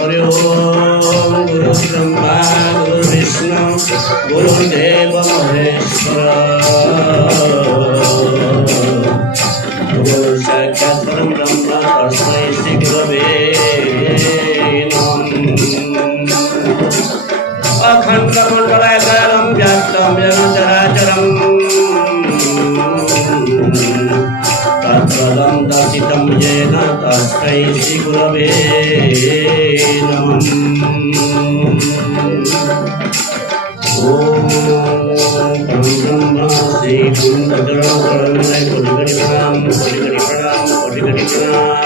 হরি গুরু ব্রহ্মা গুরু বিষ্ণু গুরুদেব মহেশ্বর গুরু সাক্ষাৎ পরম ব্রহ্ম তস্मै শ্রী গুরবে নমঃ। অখণ্ডমণ্ডলাকারং ব্যাপ্তং येन চরাচরং তৎপদং দর্শিतं येन তস্मै শ্রী গুরবে নমঃ। ओम ब्रह्मा श्री गुरु चरण करुणाय कोटि कोटि प्रणाम कोटि कोटि प्रणाम कोटि कोटि प्रणाम।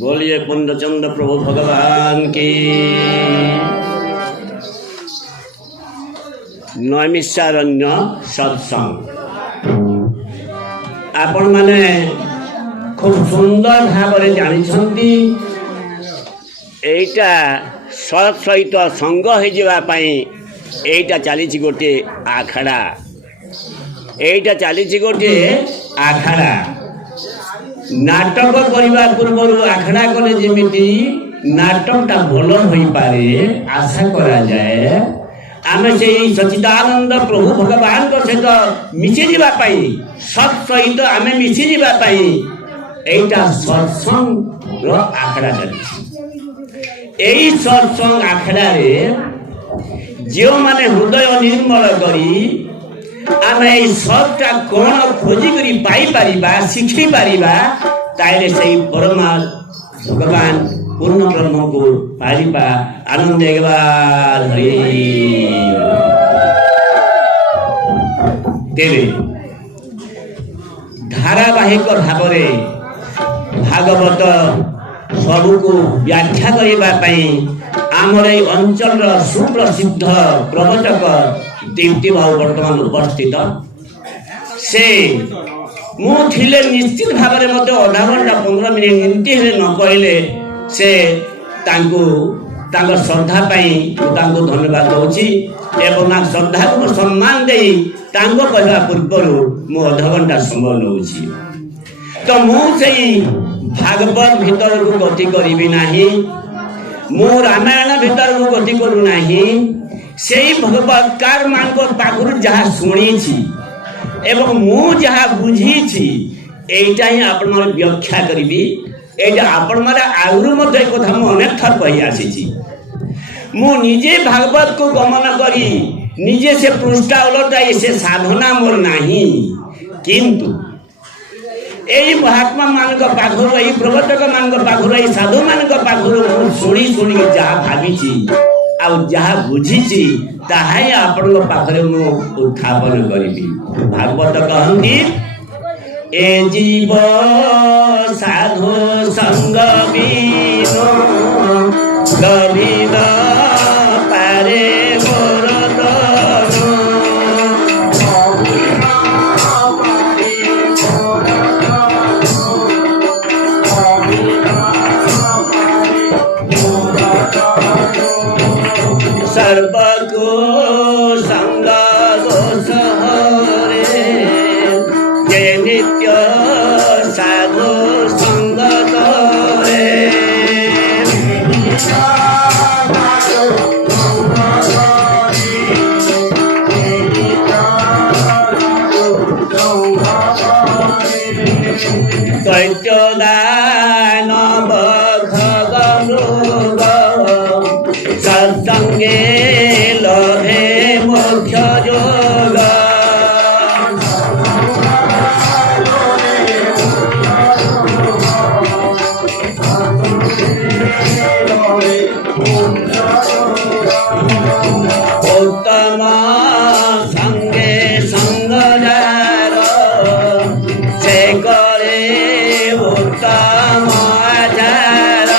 बोलिए पूर्णचंद्र प्रभु भगवान की। नैमिषारण्य सत्संग आपण माने खूब सुंदर भाव जानी एटा सत सहित संग होटा चली गोटे आखड़ा एटा चली गोटे आखड़ा नाटक करने पूर्व आखड़ा कले जमी नाटकटा भल हो पारे आशा करा जाए आम से सच्चिदानंद प्रभु भगवान सहित मिसी जावाई सत सहित आम मिसी जावाई एटा सत्संग आखड़ा चली यही सत्संग आखड़ा जो माने हृदय निर्मल करी आमे सबटा कौन खोजिक पाई शिखी पारिबा ताइले सही परमा भगवान पूर्ण ब्रह्म को पारिबा आनंद एकबार तेरे धारावाहिक भाव भागवत सबको व्याख्या करने आमर ये अंचल सुप्रसिद्ध प्रवचक दीप्ति बाबू बर्तमान उपस्थित से मुझे निश्चित भाव में मत आधा घंटा 15 मिनट एमती न कहले से श्रद्धा धन्यवाद दूसरी एवं श्रद्धा को सम्मान दे कहवा पूर्व मु अध घंटा समय नौ तो मुझे भागवत भीतर को गति करी ना मु रामायण भीतर को गति करूना से भगवतकार मान पाखु जहाँ शुणी एवं मु जहाँ बुझी एटा ही आपण मन व्याख्या करी एटा आपण मन आगु मत एक कथा मु अनेक थर कही आसी मु निजे भागवत को गमन करी निजे से पृष्ठा उलटाई से साधना मोर नहीं किंतु यही महात्मा मान पाखर यही प्रवर्तक मान पाखर यही साधु मान पाखर शुणी शुणी जहाँ भावी जहाँ बुझी ताहा ही आपण पाखरे मु उत्थापन करी भागवत कहती ए जीव साधु संग बिनु गभीर पारे मोर तनु सर्वको संग दोष हरे जय नित्य साधु संग करे दैत्य दानव खगमृग सत्संगे लभे मोक्ष योग उत्तम संगे संग जार से करे उत्तम आचार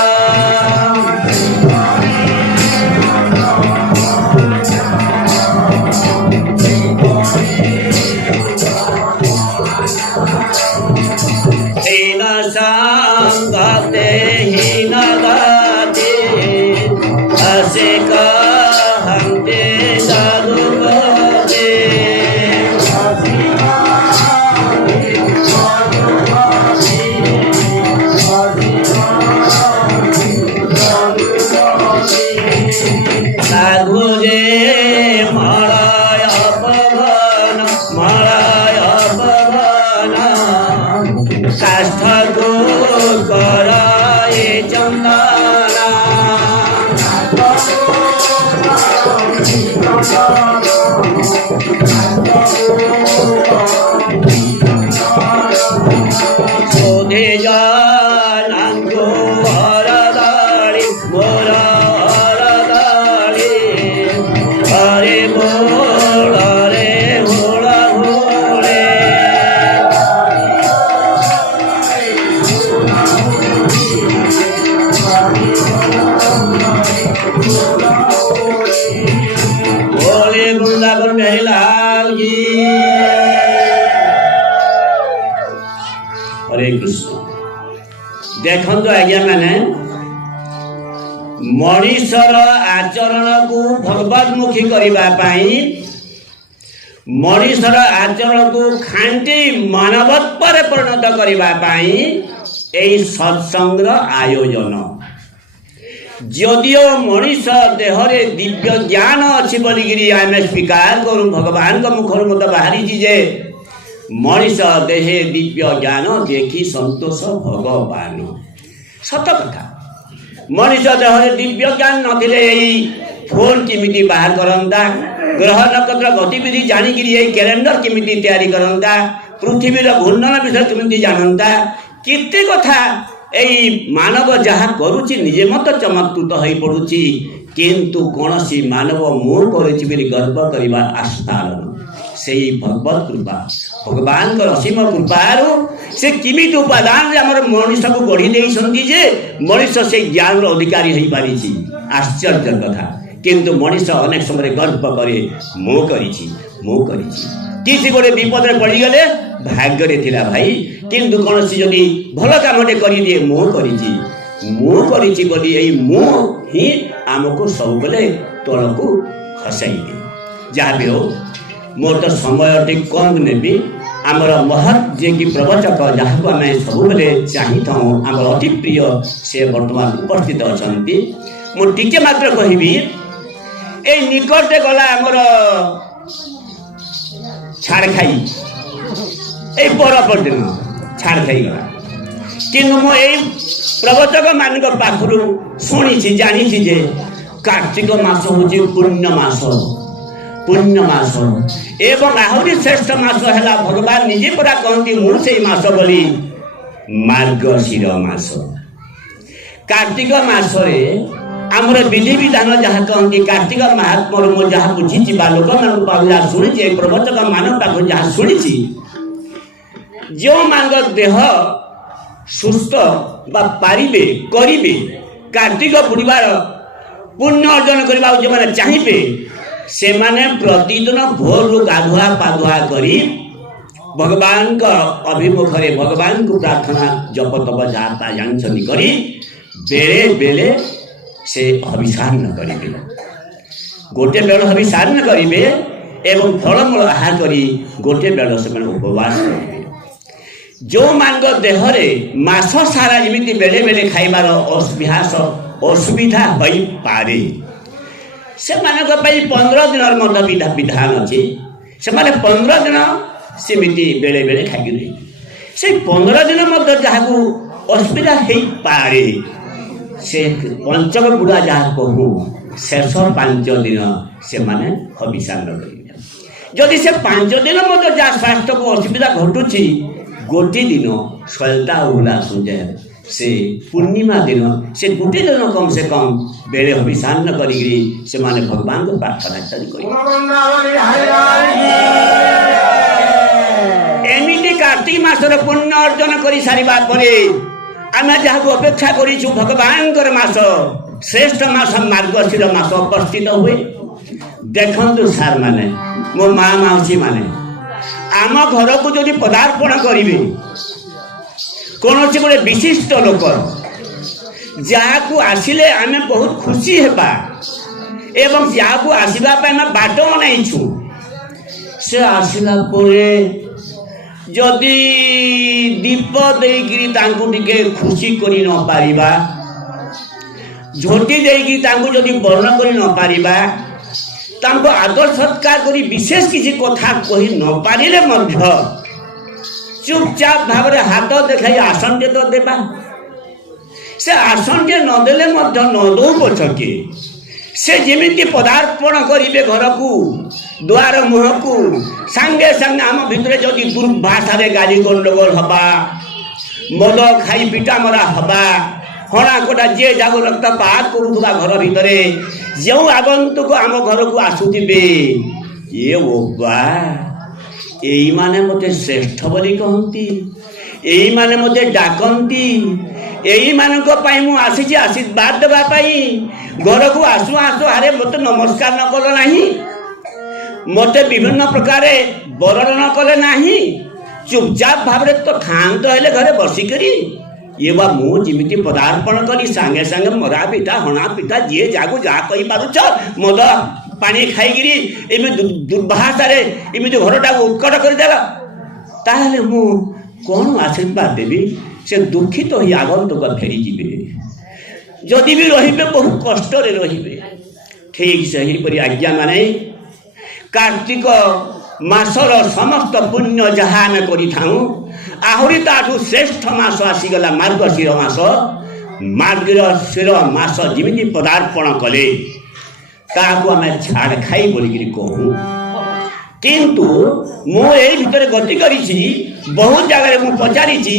से कहते जादूगरे साधुजे मलय पवन काष्ठ को कराए चंदना शोधे जानांगो हरदाड़ी मोरा हरदाड़ी हरे बोल रे भोला भोले बोले वृंदावन बिहारी लाल की हरे कृष्ण। देखो आज्ञा मैंने मनीषर आचरण को भगवतमुखी करने मनीषर आचरण को खांटी मानवत्व परिणत करने सत्संग आयोजन जदिओ मनीष देहरे दिव्य ज्ञान अच्छी बोलिकी आम स्वीकार करूँ भगवान का मुखर मत बाहरी जे मनीष देहे दिव्य ज्ञान देखी संतोष भगवान सत कथा मनीष देहरे दिव्य ज्ञान नथिले फोन किमिति बाहर करंता ग्रह नक्षत्र गतिविधि जानिक कैलेंडर किमिति तैयारी करंता पृथ्वीर घूर्णन विषय किमिति जानता केते कथा एई मानव जहाँ करुची निजे मत चमत्कृत हो पड़ुची किंतु कौन सी मानव मो करुची गर्व करवा आस्थान से भगवत कृपा भगवान असीम कृपारू से किमित उपादान आमर मनीष को गढ़ी जे मनीष से ज्ञान अधिकारी हो पारी आश्चर्य कथा किंतु मनीष अनेक समय गर्व करे मो करी किसी गोटे विपद पड़गले भाग्य थिला भाई किंतु कौन सी जदि भल कामटे करदिए मो करी बोली ही आमको सब बेले तल को खसाई दे जहाँ भी हो मोर तो समय टे कम नेबी आमर महत जे कि प्रवचक जहाँ को आम सब बेले चाही था आम अति प्रिय से वर्तमान उपस्थित अच्छा मुझे मात्र कहबी ए निकटे गला आमर छाड़खाई पर दिन छाड़खाई गला कि प्रवचक मान पाखु शुणी जानी जे कार्तिक मास हूँ पुण्य मास एवं आहरी श्रेष्ठ मास है भगवान निजे परा कहती मुझे मास बोली मार्गशीर मास कार्तिक मासरे आमर विधि विधान जहाँ कहती कार्तिक महात्मा मुझे जहाँ बुझी लोक मान शुणी प्रवचक मान पाख जहाँ शुणी जो मान देह सुस्थ पारिबे करिबे कार्तिक पूर्णिमार पुण्य अर्जन करबा जो माने चाहिए से माने प्रतिदिन भोर गाधुआ पाधुआ करी भगवान का अभिमुख भगवान को प्रार्थना जप तप जाता जानी करी बेले बेले से हविषान्न करेंगे गोटे बेल हविषान्न करेंगे एवं फलमूल आहार करी गोटे बेल से उपवास करेंगे जो मान देहरे मास सारा जमी बेले बेले खाइबार असुविधा हो पारे से 15 दिन मत विधान अच्छी से 15 दिन सेमती बेले बेले खाई रही से 15 दिन मत जहाँ असुविधा हो पारे से पंचक बुढ़ा जहाँ कहूँ शेष 5 दिन से माने हविषान्न करेंगे जदि से 5 दिन मत जहाँ स्वास्थ्य को असुविधा घटुची गोटे दिन सलता उल्लास हो जाए से पूर्णिमा दिन से गोटे दिन कम से कम बेले हविषान्न करी से माने भगवान को प्रार्थना एमती कार्तिक मासर पुण्य अर्जन कर सारा पर आम जहाँ अपेक्षा करूँ भगवान मास श्रेष्ठ मास मार्गशीर मास उपस्थित हुए देखु सार माने मो माँ मौसी माने आम घर को जदि पदार्पण करेंगे कौन से गोटे विशिष्ट लोक ଯାହାକୁ ଆସିଲେ ଆମେ ବହୁତ ଖୁସି ହେବା ଏବଂ ଯାହାକୁ ଆସିବା ପାଇଁ ଆମେ ବାଟ ଅନାଇଛୁ। ସେ ଆସିଲା ପରେ ଯଦି ଦୀପ ଦେଇକିରି ତାଙ୍କୁ ଟିକେ ଖୁସି କରି ନ ପାରିବା, ଝୋଟି ଦେଇକି ତାଙ୍କୁ ଯଦି ବରଣ କରି ନ ପାରିବା, ତାଙ୍କୁ ଆଦର ସତ୍କାର କରି ବିଶେଷ କିଛି କଥା କହି ନ ପାରିଲେ ମଧ୍ୟ ଚୁପଚାପ ଭାବରେ ହାତ ଦେଖାଇ ଆସନଟେ ତ ଦେବା। ସେ ଆସନଟେ ନଦେଲେ ମଧ୍ୟ ନ ଦଉ ପଛକେ ସେ ଯେମିତି ପଦାର୍ପଣ କରିବେ ଘରକୁ, ଦୁଆର ମୁହଁକୁ, ସାଙ୍ଗେ ସାଙ୍ଗେ ଆମ ଭିତରେ ଯଦି ଦୁର୍ଭାଷାରେ ଗାଳି ଗଣ୍ଡଗୋଳ ହବା, ମଦ ଖାଇ ପିଟା ମରା ହବା, ହଣା କଟା ଯିଏ ଯାକୁ ରକ୍ତପାତ କରୁଥିବା ଘର ଭିତରେ ଯେଉଁ ଆଗନ୍ତୁକ ଆମ ଘରକୁ ଆସୁଥିବେ, ଇଏ ବୋବା ଏଇମାନେ ମୋତେ ଶ୍ରେଷ୍ଠ ବୋଲି କହନ୍ତି, ଏଇମାନେ ମୋତେ ଡାକନ୍ତି, ଏଇମାନଙ୍କ ପାଇଁ ମୁଁ ଆସିଛି ଆଶୀର୍ବାଦ ଦେବା ପାଇଁ। ଘରକୁ ଆସୁ ଆସୁ ଆରେ ମୋତେ ନମସ୍କାର ନ କଲ ନାହିଁ, ମୋତେ ବିଭିନ୍ନ ପ୍ରକାର ବରଣ ନ କଲେ ନାହିଁ, ଚୁପଚାପ ଭାବରେ ତ ଥାନ୍ତ ହେଲେ ଘରେ ବସିକରି ଇଏ ବା ମୁଁ ଯେମିତି ପଦାର୍ପଣ କଲି ସାଙ୍ଗେ ସାଙ୍ଗେ ମରା ପିଟା ହଣା ପିଟା ଯିଏ ଯାହାକୁ ଯାହା କହିପାରୁଛ ମଦ ପାଣି ଖାଇକିରି ଏମିତି ଦୁର୍ଭାଷାରେ ଏମିତି ଘରଟାକୁ ଉତ୍କଟ କରିଦେଲ, ତାହେଲେ ମୁଁ କ'ଣ ଆଶୀର୍ବାଦ ଦେବି? ସେ ଦୁଃଖିତ ହୋଇ ଆଗନ୍ତୁକ ଫେରିଯିବେ। ଯଦି ବି ରହିବେ ବହୁତ କଷ୍ଟରେ ରହିବେ। ଠିକ୍ ସେହିପରି ଆଜ୍ଞା ମାନେ କାର୍ତ୍ତିକ ମାସର ସମସ୍ତ ପୁଣ୍ୟ ଯାହା ଆମେ କରିଥାଉ, ଆହୁରି ତାଠୁ ଶ୍ରେଷ୍ଠ ମାସ ଆସିଗଲା ମାର୍ଗଶିର ମାସ। ମାର୍ଗଶିର ମାସ ଯେମିତି ପଦାର୍ପଣ କଲେ ତାହାକୁ ଆମେ ଛାଡ଼ ଖାଇ ବୋଲିକିରି କହୁ। କିନ୍ତୁ ମୁଁ ଏଇ ଭିତରେ ଗତି କରିଛି, ବହୁତ ଜାଗାରେ ମୁଁ ପଚାରିଛି,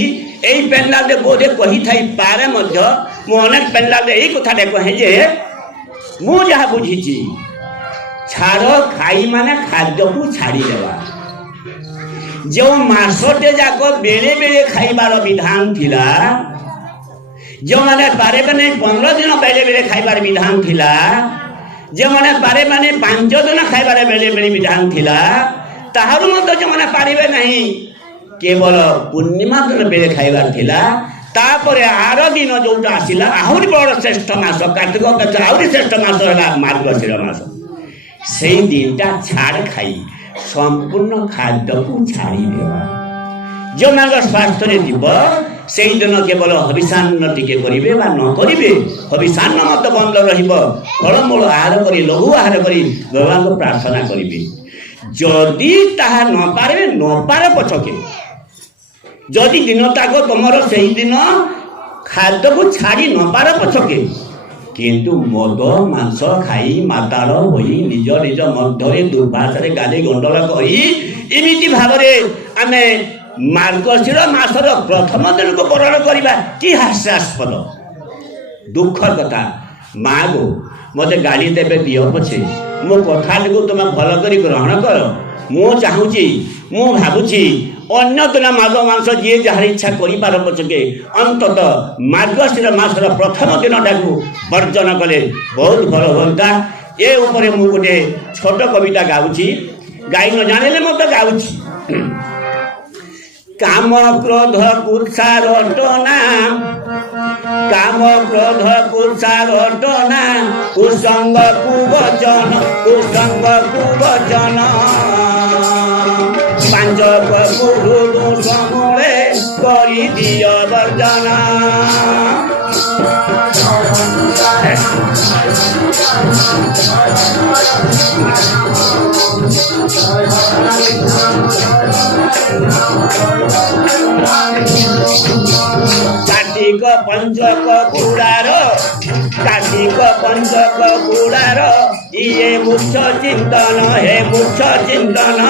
ଏଇ ପେଣ୍ଡାଲରେ ବୋଧେ କହିଥାଇପାରେ ମଧ୍ୟ, ମୁଁ ଅନେକ ପେଣ୍ଡାଲରେ ଏଇ କଥାଟା କହେ ଯେ ମୁଁ ଯାହା ବୁଝିଛି ଛାଡ଼ ଖାଇ ମାନେ ଖାଦ୍ୟକୁ ଛାଡ଼ିଦେବା। ଯେଉଁ ମାସଟେ ଯାକ ବେଳେ ବେଳେ ଖାଇବାର ବିଧାନ ଥିଲା, ଯେଉଁମାନେ ପାରିବେ ନାହିଁ 15 ଦିନ ବେଳେ ବେଳେ ଖାଇବାର ବିଧାନ ଥିଲା, ଯେଉଁମାନେ ପାରିବେ ନାହିଁ 5 ଦିନ ଖାଇବାର ବେଳେ ବେଳେ ବିଧାନ ଥିଲା, ତାହାରୁ ମଧ୍ୟ ଯେଉଁମାନେ ପାରିବେ ନାହିଁ କେବଳ ପୂର୍ଣ୍ଣିମା ଦିନ ବେଳେ ଖାଇବାର ଥିଲା। ତାପରେ ଆର ଦିନ ଯେଉଁଟା ଆସିଲା ଆହୁରି ବଡ଼ ଶ୍ରେଷ୍ଠ ମାସ, କାର୍ତ୍ତିକ ଅପେକ୍ଷା ଆହୁରି ଶ୍ରେଷ୍ଠ ମାସ ହେଲା ମାର୍ଗଶିର ମାସ। ସେଇ ଦିନଟା ଛାଡ଼ ଖାଇ ସମ୍ପୂର୍ଣ୍ଣ ଖାଦ୍ୟକୁ ଛାଡ଼ିଦେବା। ଯେଉଁମାନଙ୍କ ସ୍ୱାସ୍ଥ୍ୟରେ ଥିବ ସେଇଦିନ କେବଳ ହବିଷାନ୍ନ ଟିକେ କରିବେ ବା ନ କରିବେ, ହବିଷାନ୍ନ ମଧ୍ୟ ବନ୍ଦ ରହିବ। ଫଳମୂଳ ଆହାର କରି ଲଘୁ ଆହାର କରି ଭଗବାନଙ୍କୁ ପ୍ରାର୍ଥନା କରିବେ। ଯଦି ତାହା ନ ପାରିବେ ନ ପାରେ ପଛକେ, ଯଦି ଦିନଟାକ ତୁମର ସେଇଦିନ ଖାଦ୍ୟକୁ ଛାଡ଼ି ନ ପାର ପଛକେ, କିନ୍ତୁ ମଦ ମାଂସ ଖାଇ ମାତାଳ ହୋଇ ନିଜ ନିଜ ମଧ୍ୟରେ ଦୁର୍ଭାଷାରେ ଗାଳି ଗଣ୍ଡଗୋଳ କରି ଏମିତି ଭାବରେ ଆମେ ମାର୍ଗଶିର ମାସର ପ୍ରଥମ ଦିନକୁ ବରଣ କରିବା, କି ହାସ୍ୟାସ୍ପଦ ଦୁଃଖର କଥା। ମା ଗୋ ମୋତେ ଗାଳି ଦେବେ ଦିଅ ପଛେ, ମୋ କଥାଟିକୁ ତୁମେ ଭଲ କରି ଗ୍ରହଣ କର। ମୁଁ ଚାହୁଁଛି, ମୁଁ ଭାବୁଛି ଅନ୍ୟ ଦିନ ମାଦ ମାଂସ ଯିଏ ଯାହାର ଇଚ୍ଛା କରିପାର ପଛକେ ଅନ୍ତତଃ ମାର୍ଗଶିର ମାସର ପ୍ରଥମ ଦିନଟାକୁ ବର୍ଜନ କଲେ ବହୁତ ଭଲ ହୁଅନ୍ତା। ଏ ଉପରେ ମୁଁ ଗୋଟେ ଛୋଟ କବିତା ଗାଉଛି, ଗାଇ ନ ଜାଣିଲେ ମଧ୍ୟ ଗାଉଛି। କାମ କ୍ରୋଧ କୁତ୍ସା ରଟନା, କାମ କ୍ରୋଧ କୁତ୍ସା ରଟନା, କୁସଙ୍ଗ କୁବଚନ, କୁସଙ୍ଗ କୁବଚନ, ପାଞ୍ଚ ଗୁରୁ ଦୋଷ ମୂଳେ କରିଦିଅ ବର୍ଜନ। କାର୍ତ୍ତିକ ପଞ୍ଚକ କୁଡ଼ାର, କାର୍ତ୍ତିକ ପଞ୍ଚକ କୁଡ଼ାର, ଇଏ ମୁଖ୍ୟ ଚିନ୍ତନ, ହେ ମୁଖ୍ୟ ଚିନ୍ତନ।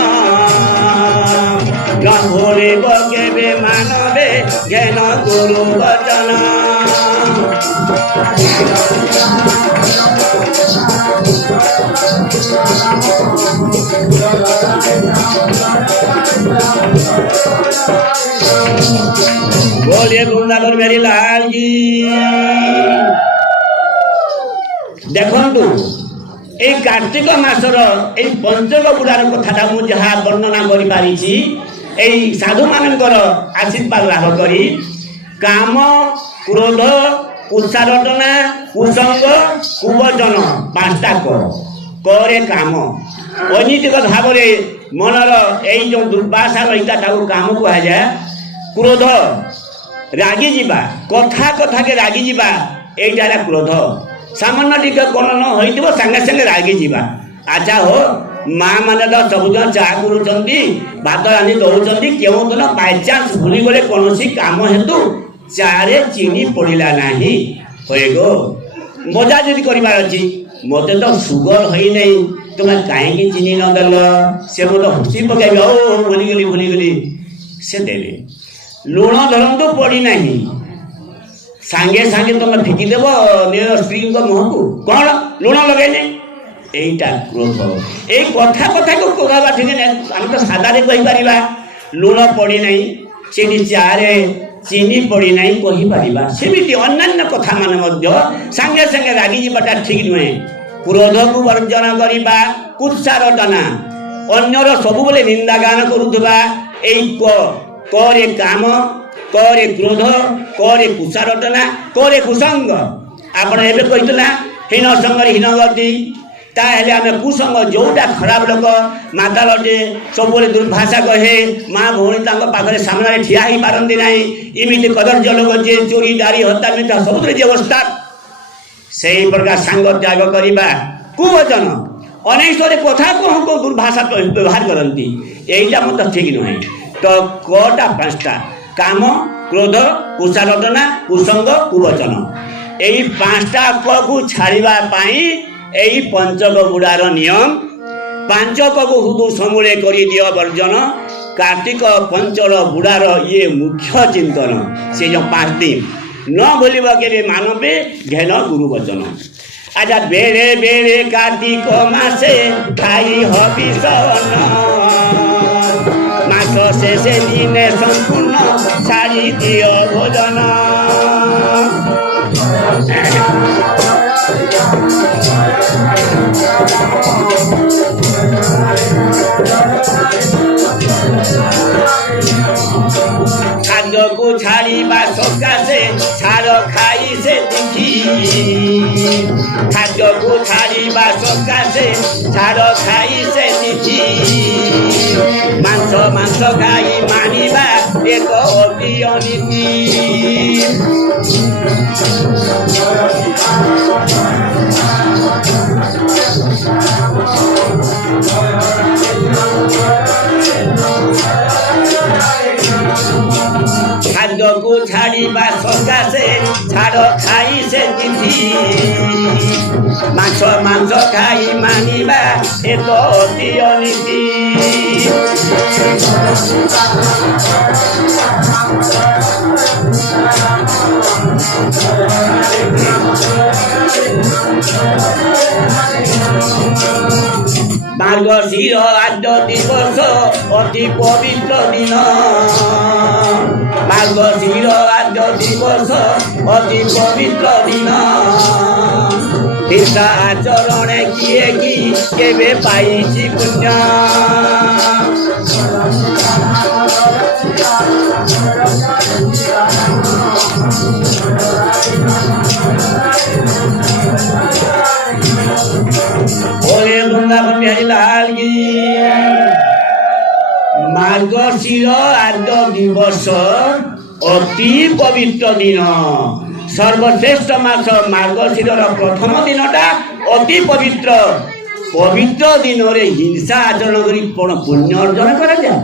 ନ ଭୁଳିବ କେବେ ମାନବେ ଜ୍ଞାନ ଗୁରୁ ବଚନ। बोलिए वृंदावन मेरी लाल जी। देखंतु এই কার্তিক মাসর এই পঞ্চক গুড়ার কথাটা মু যাহা বর্ণনা করি পারিছি, এই সাধু মানଙ୍କର আশীর্বাদ লাভ করি কাম ক্রোধ କୁତ୍ସାରଟନା, କୁସଙ୍ଗ, କୁବଚନ, ପାଞ୍ଚଟା କରେ କାମ। ଅନୈତିକ ଭାବରେ ମନର ଏଇ ଯେଉଁ ଦୁର୍ବାସା ରହିଲା ତାକୁ କାମ କୁହାଯାଏ। କ୍ରୋଧ, ରାଗିଯିବା, କଥାକେ ରାଗିଯିବା, এইটা ହେଲା କ୍ରୋଧ। ସାମାନ୍ୟ ଟିକେ କ'ଣ ନ ହୋଇଥିବ ସାଙ୍ଗେ ସାଙ୍ଗେ ରାଗିଯିବା। ଆଚ୍ଛା ହୋ, ମା ମାନେ ତ ସବୁଦିନ ଚା କରୁଛନ୍ତି, ଭାତ ରାନ୍ଧି ଦଉଛନ୍ତି, କେଉଁଦିନ ବାଇଚାନ୍ସ ଭୁଲିଗଲେ କୌଣସି କାମ ହେତୁ ଚାରେ ଚିନି ପଡ଼ିଲା ନାହିଁ, ହୋଇଗୋ ମଜା ଯଦି କରିବାର ଅଛି, ମୋତେ ତ ସୁଗର ହୋଇନାହିଁ, ତୁମେ କାହିଁକି ଚିନି ନ ଦେଲ? ସେ ମୋତେ ହସି ପକାଇବେ, ଓ ଭୁଲିଗଲି। ସେ ଦେବେ। ଲୁଣ ଧରନ୍ତୁ ପଡ଼ିନାହିଁ, ସାଙ୍ଗେ ସାଙ୍ଗେ ତମେ ଫିକିଦେବ ନିଜ ସ୍ତ୍ରୀଙ୍କ ମୁହଁକୁ, କ'ଣ ଲୁଣ ଲଗେଇନି? এইটা ক্ରୋଧ। এই କଥାକୁ କ୍ରୋଧ ବାଠିକି ଆମେ ତ ସାଦାରେ କହିପାରିବା, ଲୁଣ ପଡ଼ିନାହିଁ, ସେଠି ଚାରେ ଚିନି ପଡ଼ିନାହିଁ କହିପାରିବା। ସେମିତି ଅନ୍ୟାନ୍ୟ କଥା ମାନେ ମଧ୍ୟ ସାଙ୍ଗେ ସାଙ୍ଗେ ରାଗିଯିବାଟା ଠିକ୍ ନୁହେଁ। କ୍ରୋଧକୁ ବର୍ଜନ କରିବା, କୁତ୍ସାରଟନା, ଅନ୍ୟର ସବୁବେଳେ ନିନ୍ଦାଗାନ କରୁଥିବା, ଏଇ କରେ କାମ, କରେ କ୍ରୋଧ, କରେ କୁତ୍ସାରଟନା, କରେ କୁସଙ୍ଗ। ଆପଣ ଏବେ କହିଥିଲା ହୀନ ସଙ୍ଗରେ ହୀନ ଗତି। ତାହେଲେ ଆମେ କୁସଙ୍ଗ, ଯୋଉଟା ଖରାପ ଲୋକ, ମାତାଲଟେ, ସବୁବେଳେ ଦୁର୍ଭାଷା କହେ, ମା ଭଉଣୀ ତାଙ୍କ ପାଖରେ ସାମ୍ନାରେ ଠିଆ ହେଇପାରନ୍ତି ନାହିଁ, ଏମିତି କଦର୍ଯ୍ୟ ଲୋକ ଯିଏ ଚୋରି ଦାରି ହତ୍ୟା ମିଥ୍ୟା ସବୁଥିରେ ଯିଏ ଅବସ୍ଥା, ସେଇ ପ୍ରକାର ସାଙ୍ଗ ତ୍ୟାଗ କରିବା। କୁବଚନ, ଅନେକରେ କଥା କହୁ ଦୁର୍ଭାଷା ବ୍ୟବହାର କରନ୍ତି, এইটা ମଧ୍ୟ ଠିକ୍ ନୁହେଁ। ତ କଟା ପାଞ୍ଚଟା, କାମ, କ୍ରୋଧ, କୁତ୍ସାରଟନା, କୁସଙ୍ଗ, କୁବଚନ। এই ପାଞ୍ଚଟା କକୁ ଛାଡ଼ିବା ପାଇଁ এই ପଞ୍ଚକ ଗୁଡ଼ାର ନିୟମ। ପାଞ୍ଚକକୁ ହୁଦୁ ସମୂଳେ କରିଦିଅ ବର୍ଜନ, କାର୍ତ୍ତିକ ପଞ୍ଚଳ ବୁଡ଼ାର ଇଏ ମୁଖ୍ୟ ଚିନ୍ତନ। ସେ ଯେଉଁ 5 ଦିନ ନ ଭୁଲିବ କେବେ ମାନବେ ଘେନ ଗୁରୁ ବଚନ। ଆଚ୍ଛା, ବେଳେ ବେଳେ କାର୍ତ୍ତିକ ମାସେ ଖାଇ ହବିଷ ମାସ ଶେଷେ ଦିନେ ସମ୍ପୂର୍ଣ୍ଣ ଛାଡ଼ି ଦିଅ ଭୋଜନ। ଖାଦ୍ୟକୁ ଛାଡ଼ିବା ସକାଶେ ଛାଡ଼ ଖାଇ ସେ ତିଥି, ଖାଦ୍ୟକୁ ଛାଡ଼ିବା ସକାଶେ ଛାଡ଼ ଖାଇ ସେ ତିଥି, ମାଂସ ଖାଇ ମାନିବା ଏକ ଅତି ଅନୀତି। ଖାଦ୍ୟକୁ ଛାଡ଼ିବା ସକାଶେ ଛାଡ଼ ଖାଇ ସେ ତିଥି, ମାଂସ ଖାଇ ମାନିବା ଏକ ଅତି ଅନୀତି। ମାର୍ଗଶିର ଆଦ୍ୟ ଦିବସ ଅତି ପବିତ୍ର ଦିନ, ମାର୍ଗଶିର ଆଦ୍ୟ ଦିବସ ଅତି ପବିତ୍ର ଦିନ। ହିଂସା ଆଚରଣେ କିଏ କି କେବେ ପାଇଛି ପୁଣ୍ୟ, ওরে বৃন্দাবন বিহারী লাল কি। মার্গশির আদ্য দিবস অতি পবিত্র দিন, সর্বশ্রেষ্ঠ মাস মার্গশিরর প্রথম দিনটা অতি পবিত্র। পবিত্র দিନରେ হিংসা আচরণ କରି କ'ଣ ପୁଣ୍ୟ ଅର୍ଜନ କରାଯାଏ?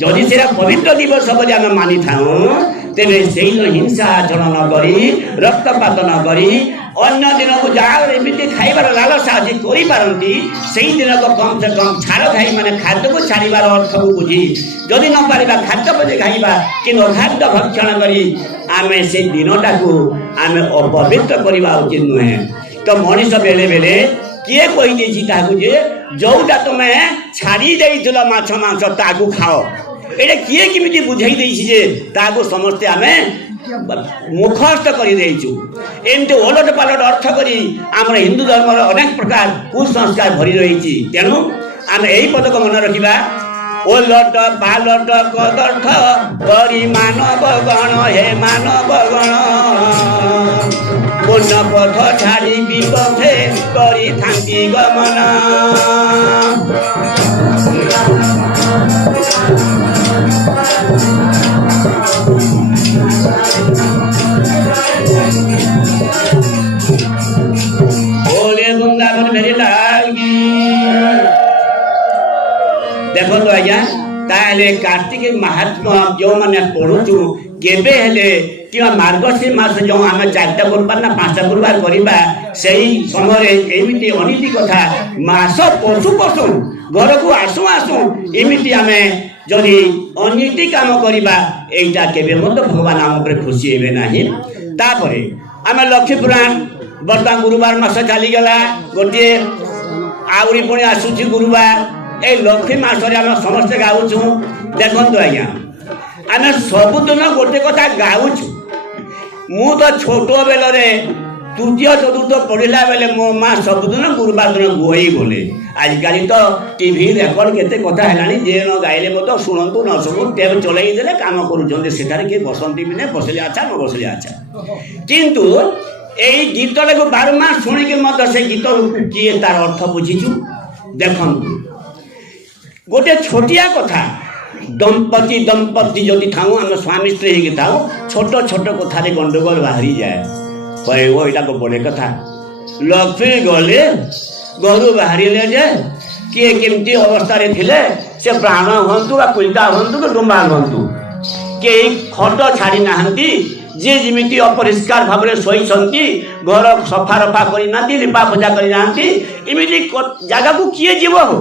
ଯଦି ସେଟା ପବିତ୍ର ଦିବସ ବୋଲି ଆମେ ମାନିଥାଉ, ତେବେ ସେଇଦିନ ହିଂସା ଆଚରଣ ନ କରି, ରକ୍ତପାତ ନ କରି, ଅନ୍ୟ ଦିନକୁ ଯାହା ଏମିତି ଖାଇବାର ଲାଲସା ଅଛି କରିପାରନ୍ତି, ସେଇ ଦିନକୁ କମ୍ ସେ କମ୍ ଛାଡ଼ ଖାଇ, ମାନେ ଖାଦ୍ୟକୁ ଛାଡ଼ିବାର ଅର୍ଥକୁ ବୁଝି, ଯଦି ନ ପାରିବା ଖାଦ୍ୟ ପଛେ ଖାଇବା, କିନ୍ତୁ ଅଖାଦ୍ୟ ଭକ୍ଷଣ କରି ଆମେ ସେ ଦିନଟାକୁ ଆମେ ଅପବିତ୍ର କରିବା ଉଚିତ ନୁହେଁ। ତ ମଣିଷ ବେଳେ ବେଳେ କିଏ କହିଦେଇଛି ତାହାକୁ ଯେ ଯୋଉଟା ତୁମେ ଛାଡ଼ି ଦେଇଥିଲ ମାଛ ମାଂସ ତାକୁ ଖାଅ, ଏଇଟା କିଏ କେମିତି ବୁଝେଇ ଦେଇଛି ଯେ ତାହାକୁ ସମସ୍ତେ ଆମେ ମୁଖସ୍ଥ କରିଦେଇଛୁ। ଏମିତି ଓଲଟ ପାଲଟ ଅର୍ଥ କରି ଆମର ହିନ୍ଦୁ ଧର୍ମର ଅନେକ ପ୍ରକାର କୁସଂସ୍କାର ଭରି ରହିଛି। ତେଣୁ ଆମେ ଏହି ପଦକ ମନେ ରଖିବା, ଓଲଟ ପାଲଟ କଦର୍ଥ କରି ମାନବ ଗଣ, ହେ ମାନବ ଗଣ। पूर्ण पथ छाड़ी विपथे करी थांकी गमन बोले वृंदावन मेरे लाल की देखो तो आज्ञा ताले कार्तिक महात्मा जो मैंने पढ़ुचु केबे हेले कि मार्गशीर मास जो आम 4टा गुरुवार ना 5टा गुरुवार करवा से समय एमती अनीति कथा मास पशु पशु घर को आसु आसु एमती आम जदि अनीति काम करवा एटा केबे मत भगवान आम पर खुशी हेबे नाही तापरे आम लक्ष्मी पुराण बर्तमान गुरुवार मास चली गला गोटे आउरी पुणी आसुची गुरुवार ए लक्ष्मी मासरे आम समस्ते गाउछु देखंतु आज्ञा आम सबुदिन गोटे कथा गाउछु मु तो छोट बेलरे तृतीय चतुर्थ पढ़ला बेले मो माँ सबुदिन गुरुवार दिन गोई बोले आजिकल तो टीवी रेकर्ड केते कथा हेलानी जे न गाइले मत शुणु न शुणु टेप चलाई देले काम करूछन्ते सेठारे के बसंती बिने बसले अच्छा न बसले अच्छा किंतु एई गीतटा को बारंबार शुणी के मत से गीत किए तार अर्थ बुझीछु देखंतु गोटे छोटिया कथा दंपति दंपति जदि थाऊ आम स्वामी स्त्री ही था छोट छोट कथार गंडगोल बाहरी जाए कहब यहाँ बड़े कथा लक्ष्मी गले घर बाहर जे किए केमती अवस्था थे से प्राण हूँ कुलता हूँ कि डुम्बा हूँ कई खट छाड़ी ना जी जमी अपरिष्कार भाव में शोई घर सफा रफा करना लिपा पजा करना इमती जगह को किए जीव हो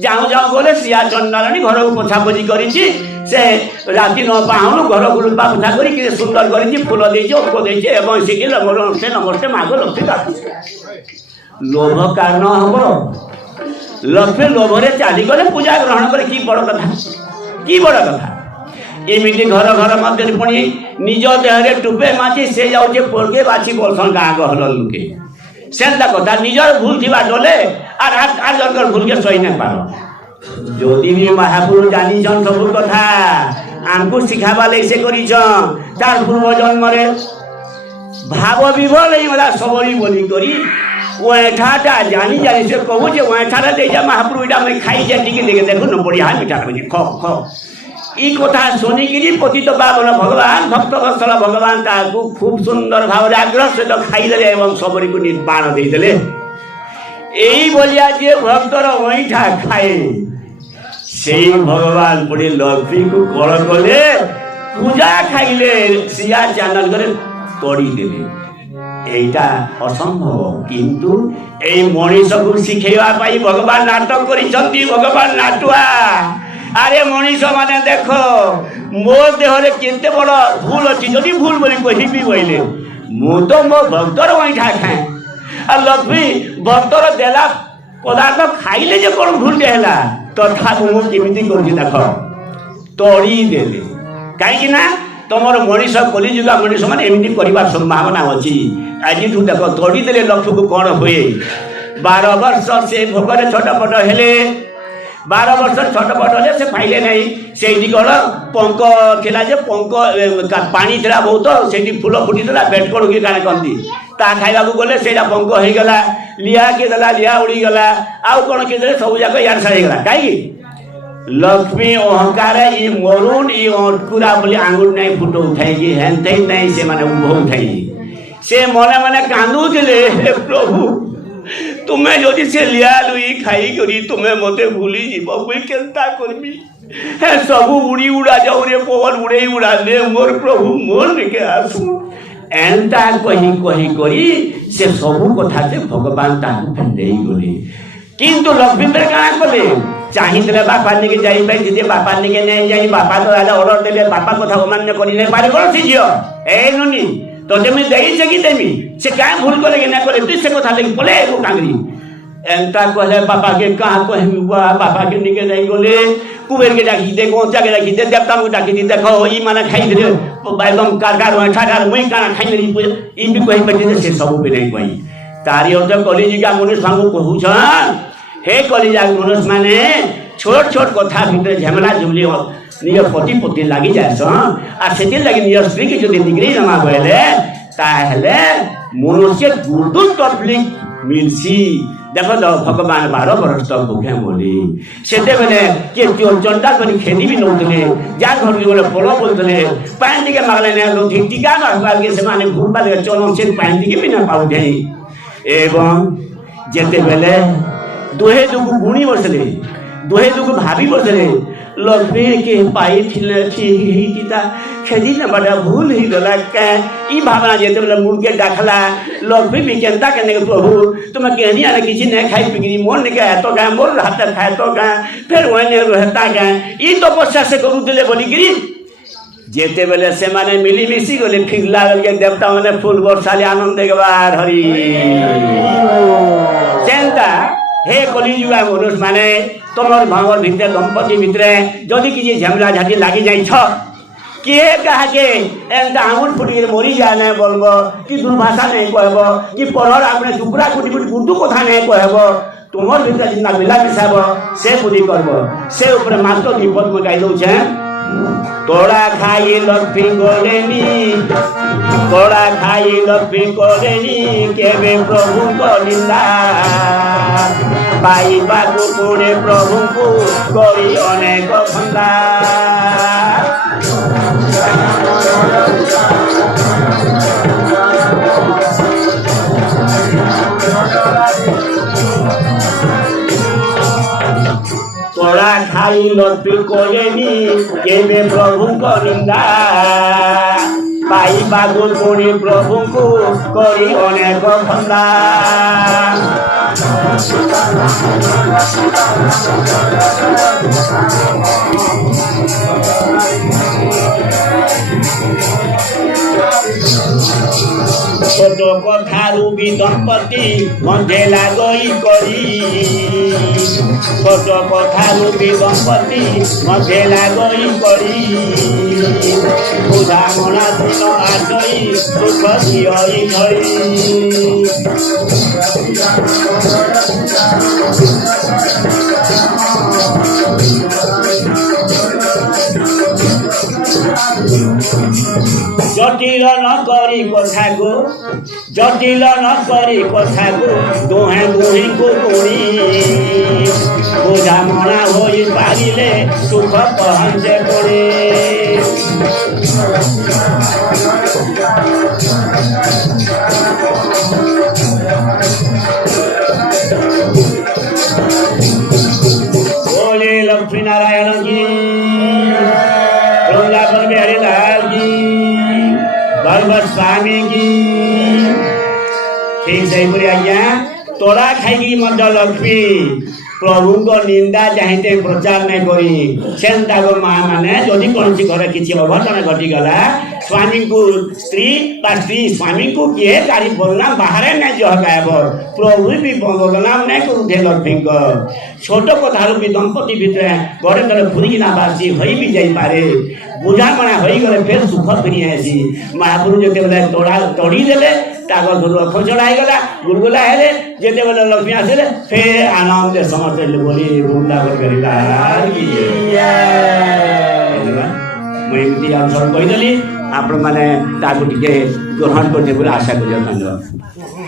जाऊँ जाऊँ गले सिया चंडाणी घर को पोछापोछि करी से राति न पाहुणु घर को लुपा पोछा करी सुंदर करी फूल देचे उपक देचे से नमस्ते नमस्ते माग लक्ष्मी लोभ कारण हम लक्ष्मी लोभरे चली गले पूजा ग्रहण करे की बड़ कथा एमती घर घर मध्य पुणी निज देहरे टुपे माची से जाऊे पोड़के बाछी बोलसन गाँ गहल लुके सेंता कथा निजर भूल थी डले आर जनकर भूल के सही नहीं पार जदि भी महापुरुष जानी सब कथा आमको शिखावा से तार पूर्व जन्म भाव विभल गला सबरी बोली करी ओठाटा जानी जानी से कहूँ ओठाटा दे जा महापुरुष इटा मैं खाई जा टिके देखे देखो न बढ़िया मीठा लगे ख ख ई कथा शुणिकी पतित पावन भगवान भक्त वत्सल भगवान ताकू खूब सुंदर भाव आग्रह सहित खाईदे और सबरी को निर्माण देदेले यही बोलिया जे भक्तर वहीठा खाए से भगवान पुणी लक्ष्मी को कल कले पूजा खाइले सिया चैनल करे तोड़ी देले एटा असंभव किंतु ए मनीष को शिखेवा पाई भगवान नाटक करिसंती भगवान नाटुआ अरे मनीष माने देख मो देहरे केते बड़ भूल अच्छी जदि भूल बोली कहबी बोले मु तो मो भक्तर वहीठा खाए आ लक्ष्मी भक्तर देला पदार्थ खाइले जे कौन भूल है तथा मुझे कर देख तड़ी देले कहीं तुम मनीष कलिजुगा मनीष मैंने एमती कर संभावना अच्छी आज तू देख तड़ी देले लक्ष्मी को कौन हुए 12 वर्ष से भोगरे छटपट हेले 12 वर्ष छटपट हे से पाइले नहीं से कौन पंक थिला जे पंक पानी थिला बहुत से फूल फुटीला बेटकड़ की क्या कहती ता खाइबा गले से पंक हो गला लिया किए देला लिया उड़ीगला आउ कौन किए देले सब जाक यार साड़ीगला कहीं लक्ष्मी अहंकार ई मरुण ई अटकुरा बोली आंगुर नहीं फुट उठाई हेन्ते नहीं से माने उभ उठाई से मने मने कांदू दिले हे प्रभु तुम्हें जदि से लिया लुई खाई करी तुम्हें मते भूली जीव मुई केनता करबी हे सब उड़ी उड़ा जाऊ रे पवन उड़े उड़ा ले मोर प्रभु मोर के आसु एंता कही कही करी से सब कथा से भगवान ताकू फेंदे गले किंतु लक्ष्मींद्र काना कले चाहिए बापा निके जाई बापा निके नहीं जाई बापा तो राजा ऑर्डर देले बापा कथा अमान्य करी नहीं पारे कौन सी झियो ए नुनी तो जमी देई से कि देमी से क्या भूल करे कि ना करे तू से कथा लेके पले को कांगरी एंता कहले बापा के कहां कहमी बापा के निके जाई गले कुबेर के डाकी दे को जाके डाकी दे देवता को डाकी दे देखो ई माने खाई दे एकदम कारकार ठाठार मुई काना खाई नहीं ई भी कहि बटे से सब पे नहीं कहि तारी और कॉलेज का मनुष्य सांगो कहूछन हे कॉलेज मनुष्य माने छोट छोट कथा भीतर झमेला जुमली निज पति पत्नी लगी जाए से लगे निज स्त्री के जो डिग्री जमा गए ताहले मनुष्य दूर तकलीफ मिलसी देख तो भगवान 12 वर्ष तक भूखे मरी से किए चंटा कर खेली भी नौले जा घर गले पोल बोलते पानी टिके मागले टीका मागवार के घूरवा लगे चलो से पानी टिके भी ना पाऊे एवं जेते बेले दुहे दुगु गुणी बसले दुहे दुगु भाभी बसले लक्ष्मी के पाई ठीक खेली न बड़ा भूल ही गला के ई भावना जेते बेले मुड़ के डाखला लक्ष्मी भी केंता के प्रभु तुम कहनी आने किसी ने खाई पिगरी मोर ने के तो का मोर हाथ खाए तो का फिर वने रहता का ई तो तपस्या से करू दिले बोली गिरी जेते बेले से माने मिली मिसी गले फिर लागल के देवता माने फूल बरसाले आनंद के बार हरि चिंता हे कलिजुगा मनुष्य माने तमर भावर भितर दंपति भितरे जदि किसी झमेला झाटी लागी जाई छ किए कहा के एंता आंगुर फुटी मरी जाने बोलबो कि दुर्भाषा नहीं कहबो कि पढ़र आपने टुकड़ा कुटी कुटी उर्दू कथा नहीं कहबो तुमर भितर जितना मिला मिसाबो से बुद्धि करबो से ऊपर मात्र विपद में गाई दउ छे तोड़ा खाई लक्ष्मी गोलेनी तोड़ा खाई लक्ष्मी गोलेनी केवे प्रभु को निंदा पाई बाबू पुणे प्रभु को करी अनेक फंदा तोड़ा खाई लक्ष्मी कोलेनी केवे प्रभु को निंदा पाई बाबू पुणे प्रभु को करी अनेक फंदा छोट कथारू भी दंपति मध्य लागई करी छोट कथारू भी दंपति मध्य लागई करी बुधा मना दिन आसई सुख दियई धई जटिल न करी कथा को जटिल न करी कथा को दोहे दुही को गुणी बुझा मना होई पारिले सुख पहंचे पड़े बोले लक्ष्मी नारायण की वृंदावन बिहारी लाल की गर्भ स्वामी की ठीक सही बोली आज्ञा तोड़ा खाई मंडल लक्ष्मी प्रभु को निंदा चाहते प्रचार नहीं करी सेंता को माँ माने जदि कौन सी घर किसी अघटन घटीगला स्वामी को स्त्री स्त्री स्वामी को किए तारी बदनाम बाहर नहीं जहकाब प्रभु भी बदनाम नहीं करुथे लक्ष्मी को छोट कथार भी दंपति भितर घरे घरे फुरिकिना बासी हो भी जापे बुझामणा हो गले फिर सुख फिरी आसी महाप्रभु जो तोड़ा तोड़ी देले रथ चढ़ाईगला गुलगुला हेले जेते बेले लक्ष्मी आसिले फिर आनंद समस्त बोली वृंदावन मुझे अनुसरण करदेली आपण मैंने ग्रहण करते आशा कर।